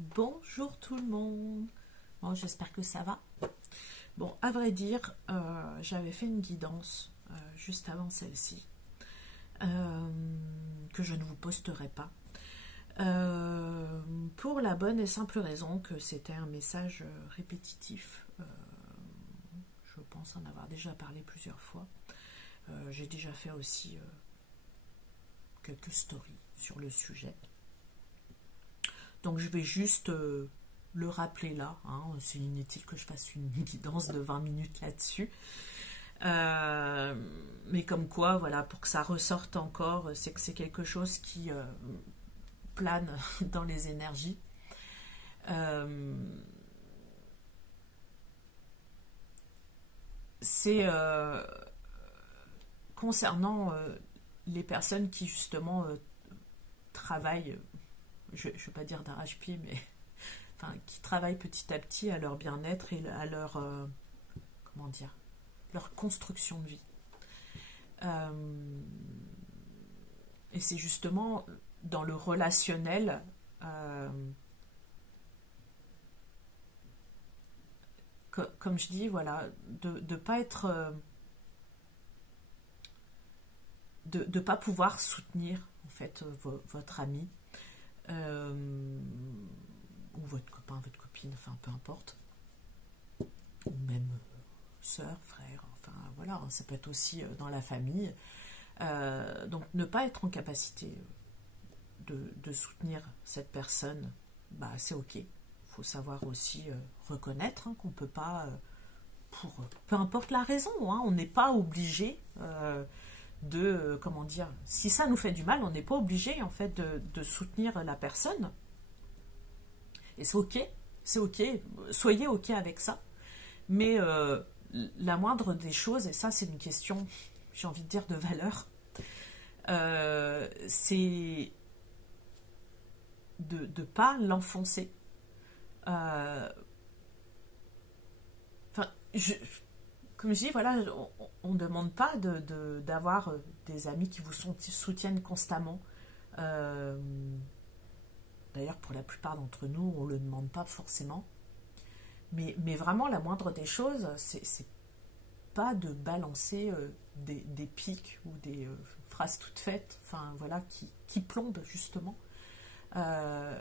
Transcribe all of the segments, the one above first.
Bonjour tout le monde. Bon, j'espère que ça va. Bon, à vrai dire, j'avais fait une guidance juste avant celle-ci, que je ne vous posterai pas, pour la bonne et simple raison que c'était un message répétitif. Je pense en avoir déjà parlé plusieurs fois. J'ai déjà fait aussi quelques stories sur le sujet. Donc je vais juste le rappeler là, hein. C'est inutile que je fasse une guidance de 20 minutes là-dessus. Mais comme quoi, voilà, pour que ça ressorte encore, c'est que c'est quelque chose qui plane dans les énergies. C'est concernant les personnes qui justement travaillent, je ne veux pas dire d'arrache-pied, mais enfin, qui travaillent petit à petit à leur bien-être et à leur comment dire, leur construction de vie. Et c'est justement dans le relationnel, comme je dis, voilà, de pas être, de pas pouvoir soutenir en fait votre ami ou votre copain, votre copine, enfin peu importe, ou même sœur, frère, enfin voilà, ça peut être aussi dans la famille. Donc ne pas être en capacité de soutenir cette personne, bah c'est ok. Il faut savoir aussi reconnaître hein, qu'on peut pas, pour peu importe la raison, hein, on n'est pas obligé de, comment dire, si ça nous fait du mal, on n'est pas obligé en fait de soutenir la personne. Et c'est ok, soyez ok avec ça. Mais la moindre des choses, et ça c'est une question, j'ai envie de dire, de valeur, c'est de ne pas l'enfoncer. Enfin, comme je dis, voilà, on ne demande pas d'avoir des amis qui vous soutiennent constamment. D'ailleurs, pour la plupart d'entre nous, on ne le demande pas forcément. Mais vraiment, la moindre des choses, c'est pas de balancer des pics ou des phrases toutes faites, enfin voilà, qui plombent justement. Enfin,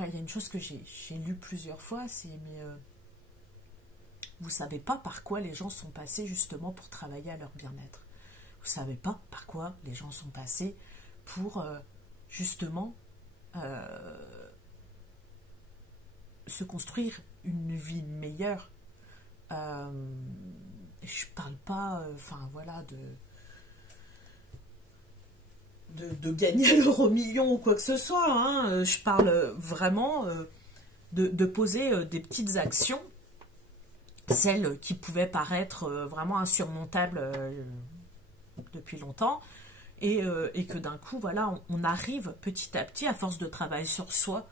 il y a une chose que j'ai lue plusieurs fois, c'est mais vous savez pas par quoi les gens sont passés justement pour travailler à leur bien-être. Vous savez pas par quoi les gens sont passés pour justement se construire une vie meilleure. Je parle pas, enfin voilà, de gagner l'euro million ou quoi que ce soit. Hein. Je parle vraiment de poser des petites actions, celles qui pouvaient paraître vraiment insurmontables depuis longtemps, et que d'un coup, voilà, on arrive petit à petit, à force de travail sur soi,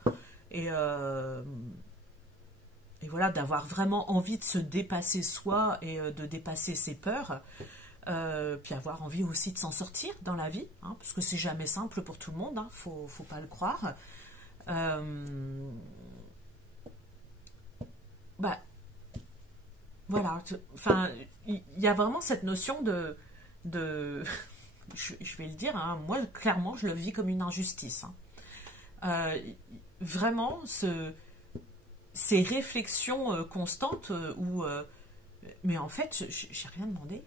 et voilà, d'avoir vraiment envie de se dépasser soi et de dépasser ses peurs, puis avoir envie aussi de s'en sortir dans la vie, hein, parce que c'est jamais simple pour tout le monde, hein, faut pas le croire. Bah, voilà, enfin, il y a vraiment cette notion de je vais le dire, hein, moi, clairement, je le vis comme une injustice. Hein. Vraiment, ces réflexions constantes où mais en fait j'ai rien demandé,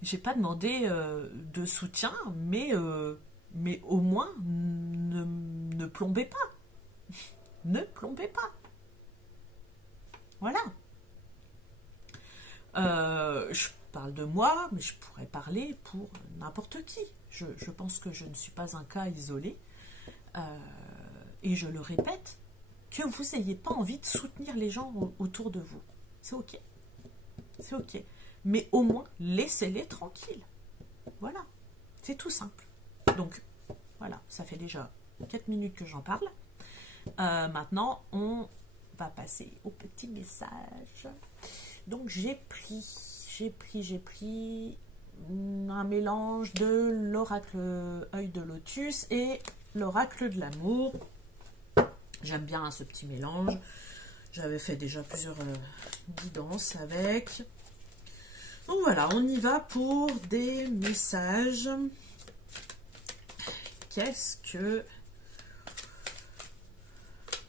j'ai pas demandé de soutien, mais au moins ne plombez pas, ne plombez pas, voilà. Je parle de moi, mais je pourrais parler pour n'importe qui. Je pense que je ne suis pas un cas isolé, et je le répète, que vous n'ayez pas envie de soutenir les gens autour de vous. C'est ok. C'est ok. Mais au moins, laissez-les tranquilles. Voilà. C'est tout simple. Donc, voilà. Ça fait déjà 4 minutes que j'en parle. Maintenant, on va passer au petit message. Donc, j'ai pris un mélange de l'oracle œil de lotus et l'oracle de l'amour. J'aime bien hein, ce petit mélange. J'avais fait déjà plusieurs guidances avec. Donc voilà, on y va pour des messages. Qu'est-ce que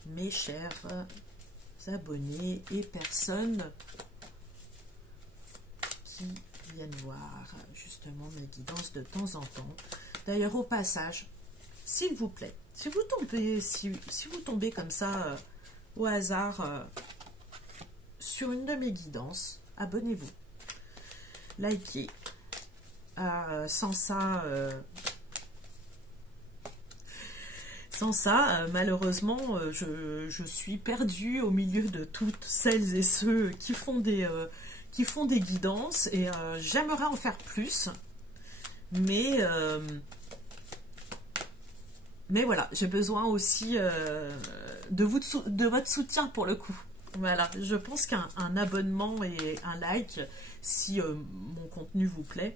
mes chers abonnés et personnes qui viennent voir justement mes guidances de temps en temps. D'ailleurs, au passage, s'il vous plaît, si vous tombez comme ça au hasard sur une de mes guidances, abonnez-vous, likez. Sans ça, malheureusement, je suis perdue au milieu de toutes celles et ceux qui font des guidances et j'aimerais en faire plus, mais voilà, j'ai besoin aussi de votre soutien pour le coup. Voilà, je pense qu'un abonnement et un like, si mon contenu vous plaît,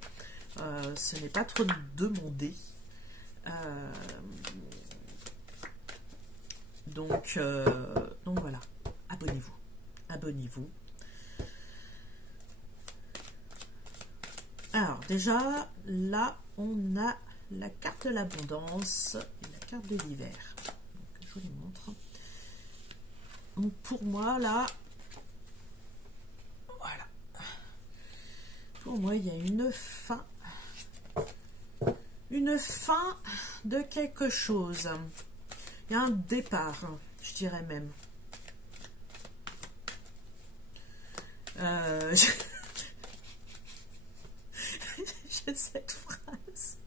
ce n'est pas trop demandé. Donc voilà, abonnez-vous. Alors déjà, là, on a la carte de l'abondance et la carte de l'hiver. Je vous les montre. Donc pour moi, là, voilà. Pour moi, il y a une fin de quelque chose. Il y a un départ, je dirais même. J'ai cette phrase.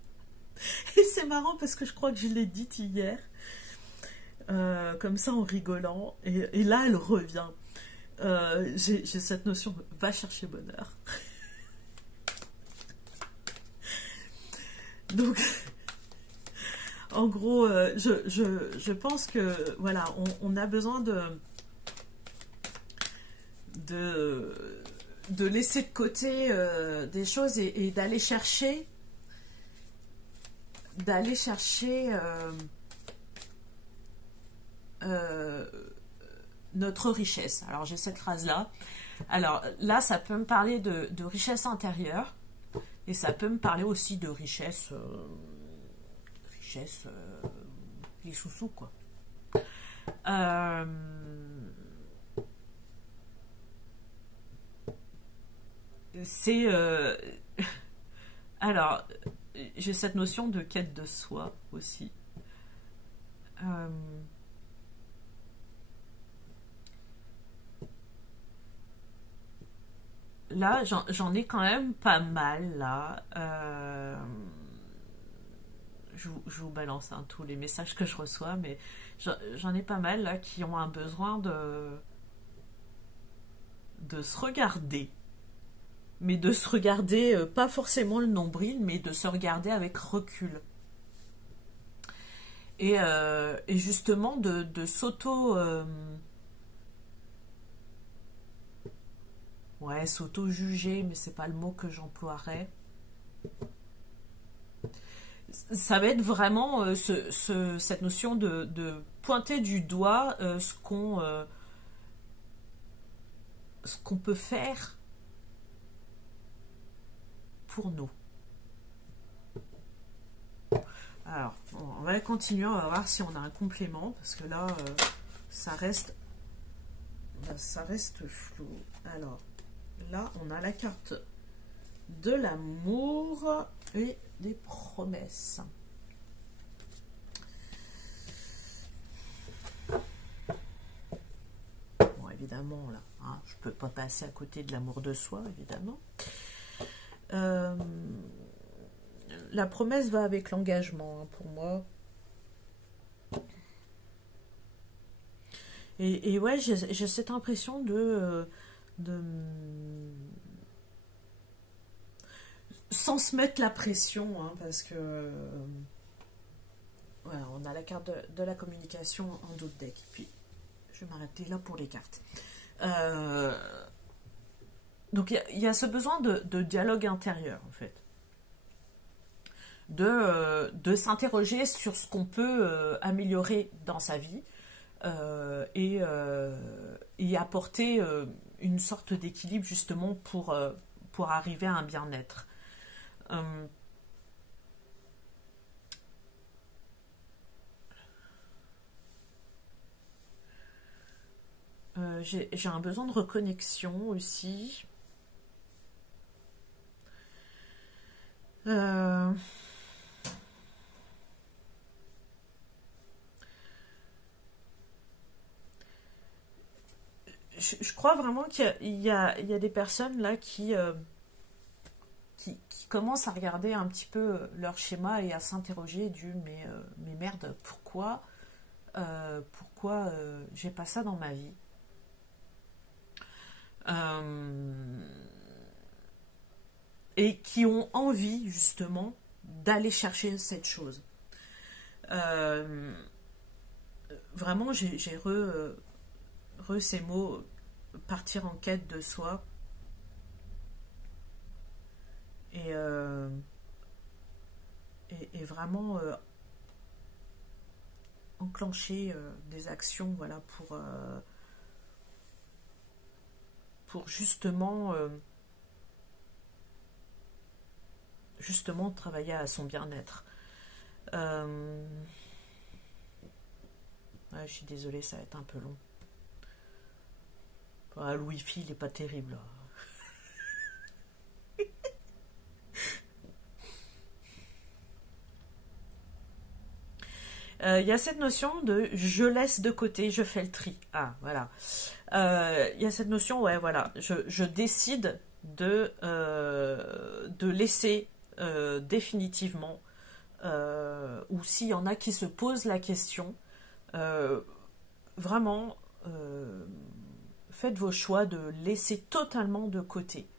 Et c'est marrant parce que je crois que je l'ai dite hier. Comme ça en rigolant. Et là, elle revient. J'ai cette notion, va chercher bonheur. Donc... En gros, je pense que voilà, on a besoin de laisser de côté des choses et d'aller chercher notre richesse. Alors j'ai cette phrase là. Alors là, ça peut me parler de richesse intérieure et ça peut me parler aussi de richesse. Les sous-sous quoi. C'est alors j'ai cette notion de quête de soi aussi. Là j'en ai quand même pas mal là. Je vous balance hein, tous les messages que je reçois, mais j'en ai pas mal là qui ont un besoin de se regarder. Mais de se regarder, pas forcément le nombril, mais de se regarder avec recul. Et justement de s'auto... ouais, s'auto-juger, mais c'est pas le mot que j'emploierais. Ça va être vraiment cette notion de pointer du doigt ce qu'on peut faire pour nous. Alors, on va continuer, on va voir si on a un complément, parce que là, ça reste flou. Alors, là, on a la carte de l'amour et des promesses. Bon, évidemment, là, hein, je peux pas passer à côté de l'amour de soi, évidemment. La promesse va avec l'engagement, hein, pour moi. Et ouais, j'ai cette impression sans se mettre la pression, hein, parce que voilà, on a la carte de la communication en d'autres decks. Puis je vais m'arrêter là pour les cartes. Donc il y a ce besoin de dialogue intérieur en fait. de s'interroger sur ce qu'on peut améliorer dans sa vie et apporter une sorte d'équilibre justement pour arriver à un bien-être. Euh, j'ai un besoin de reconnexion aussi. Euh, je crois vraiment qu'il y a des personnes là qui commencent à regarder un petit peu leur schéma et à s'interroger mais merde, pourquoi j'ai pas ça dans ma vie. Euh, et qui ont envie justement d'aller chercher cette chose. Euh, Vraiment, j'ai re ces mots, partir en quête de soi et, euh, et vraiment enclencher des actions voilà, pour justement travailler à son bien-être. Euh, ouais, je suis désolée, ça va être un peu long. Ah, le wifi, il est pas terrible là. Il y a cette notion de je laisse de côté, je fais le tri. Ah, voilà. Il y a cette notion, ouais, voilà. Je décide de laisser définitivement, ou s'il y en a qui se posent la question, euh, vraiment, faites vos choix de laisser totalement de côté,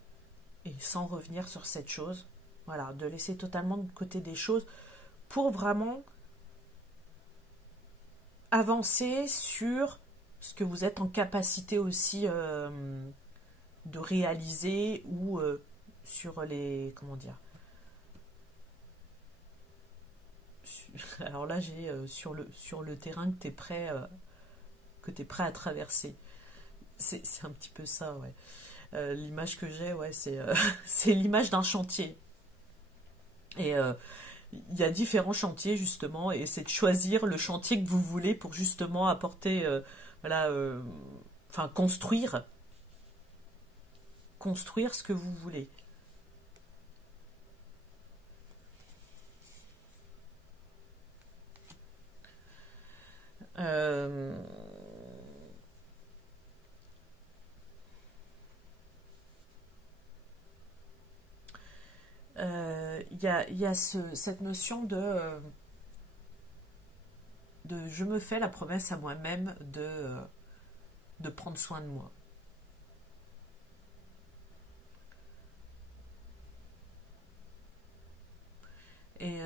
et sans revenir sur cette chose, voilà, de laisser totalement de côté des choses pour vraiment avancer sur ce que vous êtes en capacité aussi de réaliser ou sur les comment dire alors là j'ai sur le terrain que tu es prêt à traverser, c'est un petit peu ça, ouais. L'image que j'ai, ouais, c'est c'est l'image d'un chantier et il y a différents chantiers justement et c'est de choisir le chantier que vous voulez pour justement apporter voilà enfin construire ce que vous voulez. Euh, il y a cette notion de je me fais la promesse à moi-même de prendre soin de moi. Et,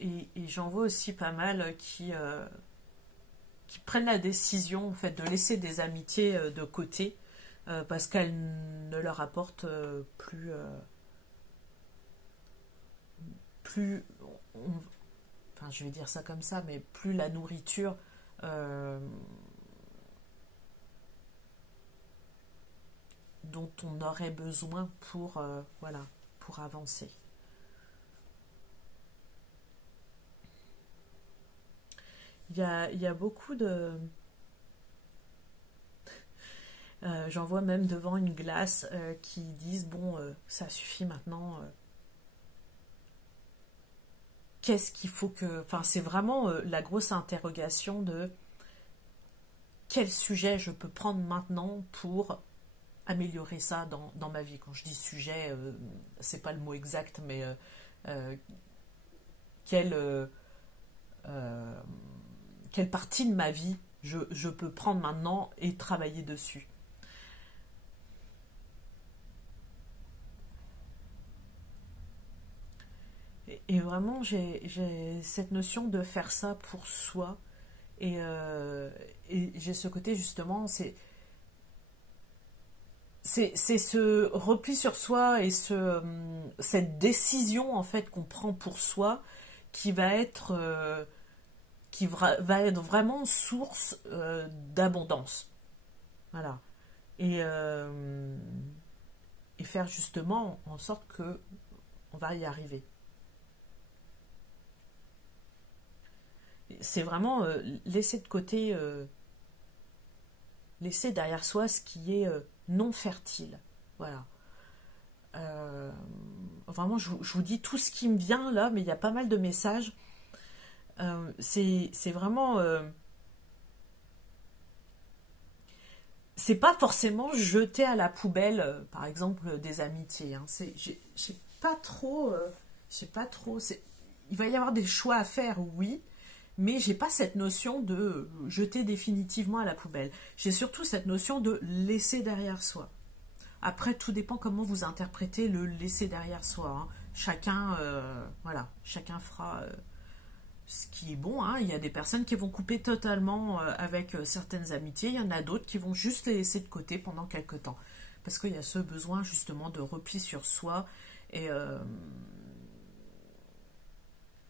et j'en vois aussi pas mal qui prennent la décision en fait, de laisser des amitiés de côté parce qu'elles ne leur apportent plus enfin je vais dire ça comme ça, mais plus la nourriture euh, dont on aurait besoin voilà, pour avancer. Il y a beaucoup de... j'en vois même devant une glace qui disent, bon, ça suffit maintenant. Qu'est-ce qu'il faut que... Enfin, c'est vraiment la grosse interrogation de quel sujet je peux prendre maintenant pour améliorer ça dans ma vie. Quand je dis sujet, c'est pas le mot exact, mais euh, quelle, euh, quelle partie de ma vie je peux prendre maintenant et travailler dessus. Et vraiment, j'ai cette notion de faire ça pour soi. Et j'ai ce côté, justement, c'est ce repli sur soi et cette décision en fait qu'on prend pour soi qui va être, va être vraiment source d'abondance. Voilà. Et, et faire justement en sorte que on va y arriver. C'est vraiment laisser de côté, laisser derrière soi ce qui est non fertile. Voilà. Vraiment, je vous dis tout ce qui me vient là, mais il y a pas mal de messages. C'est vraiment... c'est pas forcément jeter à la poubelle, par exemple, des amitiés. Hein. J'ai pas trop... j'ai pas trop... Il va y avoir des choix à faire, oui, mais j'ai pas cette notion de jeter définitivement à la poubelle. J'ai surtout cette notion de laisser derrière soi. Après, tout dépend comment vous interprétez le laisser derrière soi. Hein. Chacun, voilà, chacun fera ce qui est bon. Hein. Il y a des personnes qui vont couper totalement avec certaines amitiés. Il y en a d'autres qui vont juste les laisser de côté pendant quelques temps. Parce qu'il y a ce besoin justement de repli sur soi et,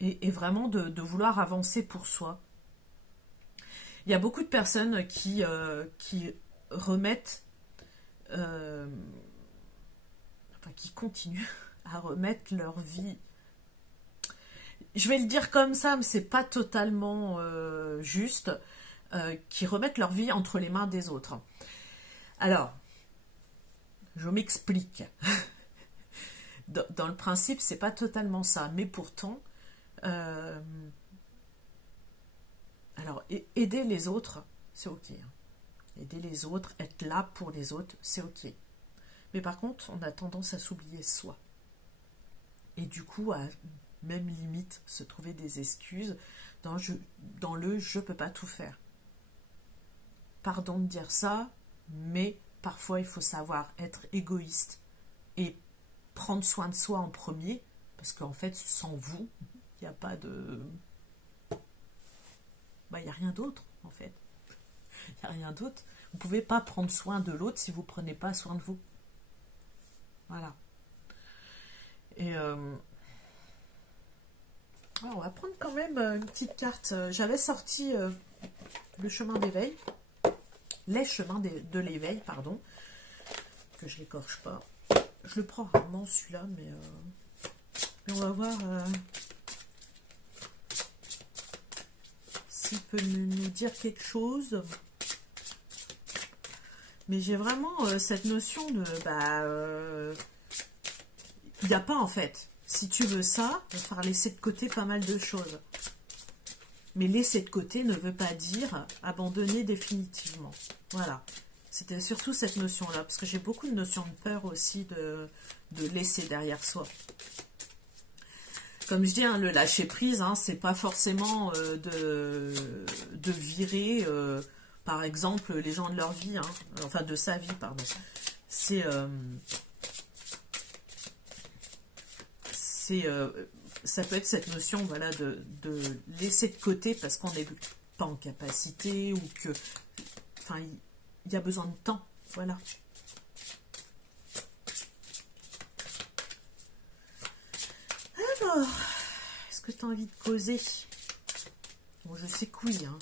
et vraiment de vouloir avancer pour soi. Il y a beaucoup de personnes qui remettent, enfin qui continuent à remettre leur vie. Je vais le dire comme ça, mais c'est pas totalement juste, qui remettent leur vie entre les mains des autres. Alors, je m'explique. Dans le principe, c'est pas totalement ça, mais pourtant, alors aider les autres, c'est ok. Hein. Aider les autres, être là pour les autres, c'est ok. Mais par contre, on a tendance à s'oublier soi. Et du coup, à même limite se trouver des excuses dans le je peux pas tout faire. Pardon de dire ça, mais parfois il faut savoir être égoïste et prendre soin de soi en premier, parce qu'en fait, sans vous, il n'y a pas de... il n'y a rien d'autre, en fait. Il n'y a rien d'autre. Vous ne pouvez pas prendre soin de l'autre si vous ne prenez pas soin de vous. Voilà. Et alors, on va prendre quand même une petite carte. J'avais sorti le chemin d'éveil. Les chemins de l'éveil, pardon. Que je l'écorche pas. Je le prends rarement celui-là, mais on va voir s'il peut nous dire quelque chose. Mais j'ai vraiment cette notion de... il n'y a pas en fait. Si tu veux ça, il va falloir laisser de côté pas mal de choses. Mais laisser de côté ne veut pas dire abandonner définitivement. Voilà. C'était surtout cette notion-là, parce que j'ai beaucoup de notions de peur aussi de laisser derrière soi. Comme je dis, hein, le lâcher prise, hein, c'est pas forcément de virer, par exemple, les gens de leur vie, hein, enfin de sa vie, pardon. C'est ça peut être cette notion, voilà, de laisser de côté parce qu'on n'est pas en capacité ou que, enfin, il y a besoin de temps, voilà. Alors, est-ce que tu as envie de causer? Bon, je sais que oui, hein.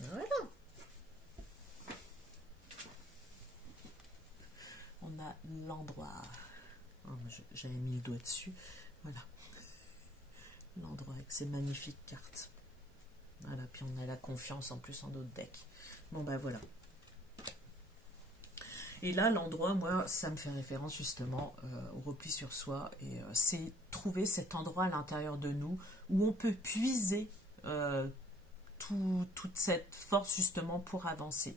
Voilà. On a l'endroit. Oh, j'avais mis le doigt dessus. Voilà. L'endroit avec ces magnifiques cartes. Voilà, puis on a la confiance en plus en notre deck. Bon, bah voilà. Et là, l'endroit, moi, ça me fait référence justement au repli sur soi. Et c'est trouver cet endroit à l'intérieur de nous où on peut puiser toute cette force justement pour avancer.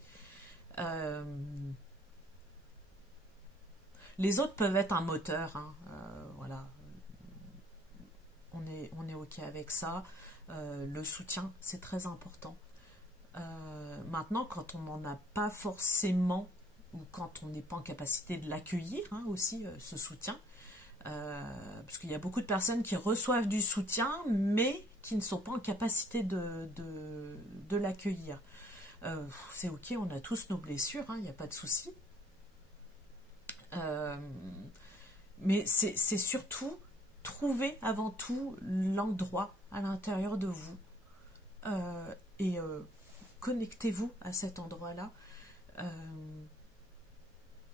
Les autres peuvent être un moteur, hein, voilà. On est ok avec ça. Le soutien, c'est très important. Maintenant, quand on n'en a pas forcément, ou quand on n'est pas en capacité de l'accueillir, hein, aussi, ce soutien, parce qu'il y a beaucoup de personnes qui reçoivent du soutien, mais qui ne sont pas en capacité de l'accueillir. C'est ok, on a tous nos blessures, il n'y a pas de souci. Mais c'est surtout trouver avant tout l'endroit à l'intérieur de vous et connectez-vous à cet endroit-là.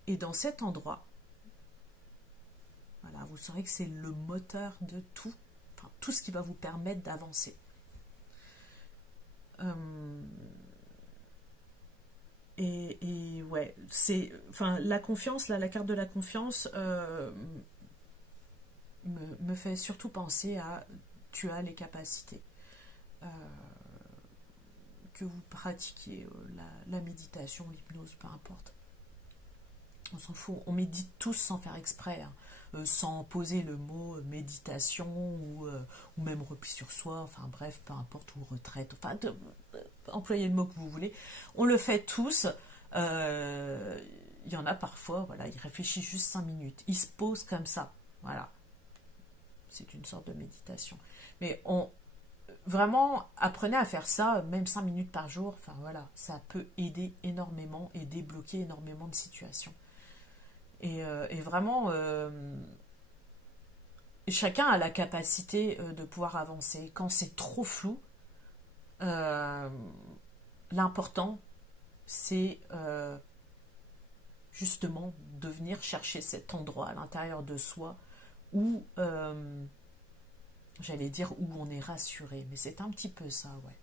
Et dans cet endroit, voilà, vous saurez que c'est le moteur de tout, enfin, tout ce qui va vous permettre d'avancer. Et ouais, c'est, enfin, la confiance, là, la carte de la confiance me fait surtout penser à tu as les capacités. Que vous pratiquiez la méditation, l'hypnose, peu importe. On s'en fout, on médite tous sans faire exprès, sans poser le mot méditation ou même repli sur soi, enfin bref, peu importe, ou retraite, enfin employez le mot que vous voulez. On le fait tous. Il y en a parfois, voilà, ils réfléchissent juste 5 minutes, ils se posent comme ça, voilà. C'est une sorte de méditation. Mais vraiment, apprenez à faire ça, même 5 minutes par jour, enfin voilà, ça peut aider énormément et débloquer énormément de situations. Et vraiment, chacun a la capacité de pouvoir avancer. Quand c'est trop flou, l'important, c'est justement de venir chercher cet endroit à l'intérieur de soi où, j'allais dire, où on est rassuré. Mais c'est un petit peu ça, ouais.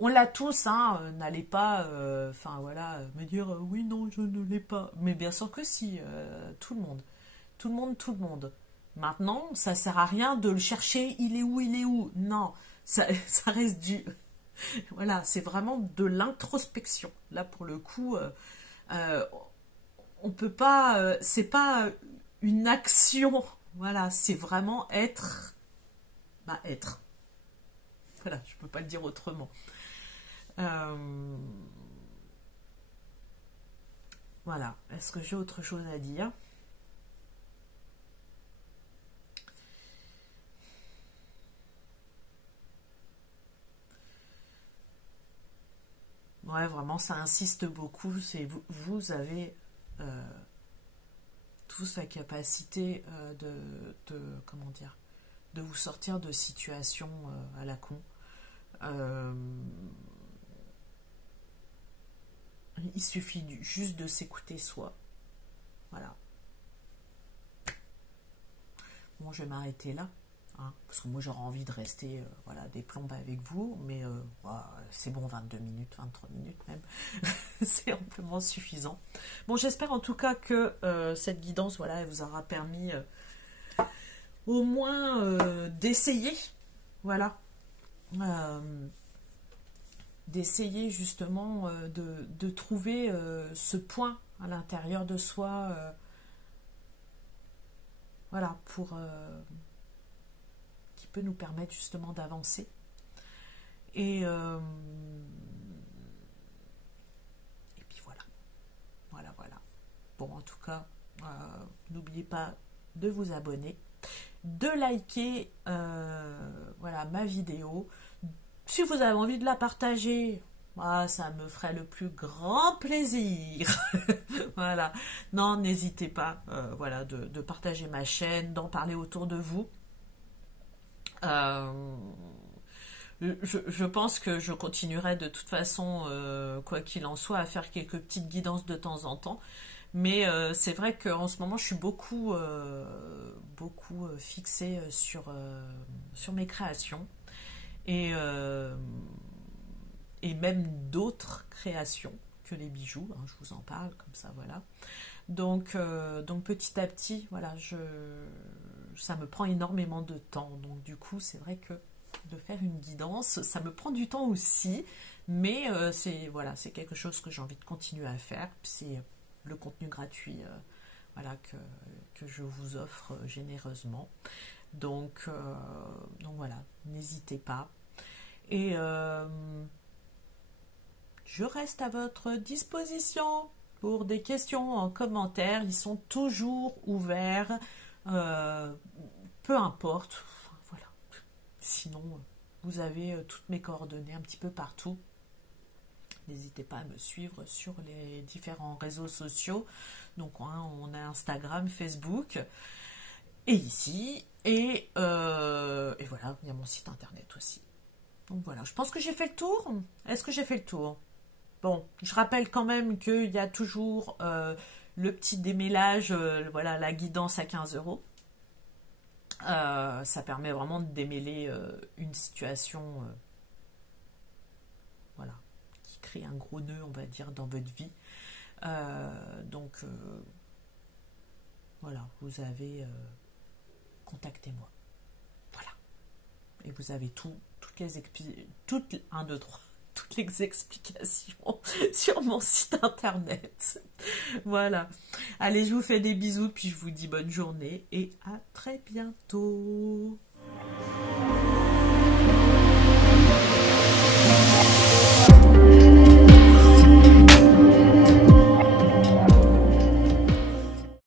On l'a tous, n'allez pas, voilà, me dire oui, non, je ne l'ai pas. Mais bien sûr que si, tout le monde. Tout le monde, tout le monde. Maintenant, ça sert à rien de le chercher, il est où. Non, ça reste du... Voilà, c'est vraiment de l'introspection. Là, pour le coup, on peut pas... c'est pas une action. Voilà, c'est vraiment être... être. Voilà, je peux pas le dire autrement. Voilà, est-ce que j'ai autre chose à dire? Ouais, vraiment, ça insiste beaucoup. C'est vous avez tous la capacité comment dire, de vous sortir de situations à la con. Il suffit juste de s'écouter soi. Voilà. Bon, je vais m'arrêter là. Parce que moi j'aurais envie de rester des plombes avec vous, mais c'est bon, 22 minutes, 23 minutes même, c'est amplement suffisant. Bon, j'espère en tout cas que cette guidance, elle vous aura permis au moins d'essayer, d'essayer justement de trouver ce point à l'intérieur de soi, pour... peut nous permettre justement d'avancer. Et puis voilà. Bon, en tout cas, n'oubliez pas de vous abonner, de liker ma vidéo. Si vous avez envie de la partager, ça me ferait le plus grand plaisir. Voilà. Non, n'hésitez pas de partager ma chaîne, d'en parler autour de vous. Je pense que je continuerai de toute façon, quoi qu'il en soit, à faire quelques petites guidances de temps en temps. Mais c'est vrai qu'en ce moment, je suis beaucoup fixée sur mes créations et même d'autres créations que les bijoux. Je vous en parle comme ça, voilà. Donc petit à petit, ça me prend énormément de temps. Donc du coup, c'est vrai que de faire une guidance, ça me prend du temps aussi, mais c'est quelque chose que j'ai envie de continuer à faire. C'est le contenu gratuit que je vous offre généreusement. Donc voilà, n'hésitez pas. Et je reste à votre disposition pour des questions en commentaire. Ils sont toujours ouverts, peu importe. Sinon, vous avez toutes mes coordonnées un petit peu partout. N'hésitez pas à me suivre sur les différents réseaux sociaux. Donc, hein, on a Instagram, Facebook, et ici. Et voilà, il y a mon site internet aussi. Donc voilà, je pense que j'ai fait le tour. Est-ce que j'ai fait le tour? Bon, je rappelle quand même qu'il y a toujours le petit démêlage, voilà, la guidance à 15 €. Ça permet vraiment de démêler une situation, voilà, qui crée un gros nœud, on va dire, dans votre vie. Donc, voilà, vous avez contactez-moi. Voilà. Et vous avez toutes les toutes les explications sur mon site internet. Voilà. Allez, je vous fais des bisous, puis je vous dis bonne journée et à très bientôt.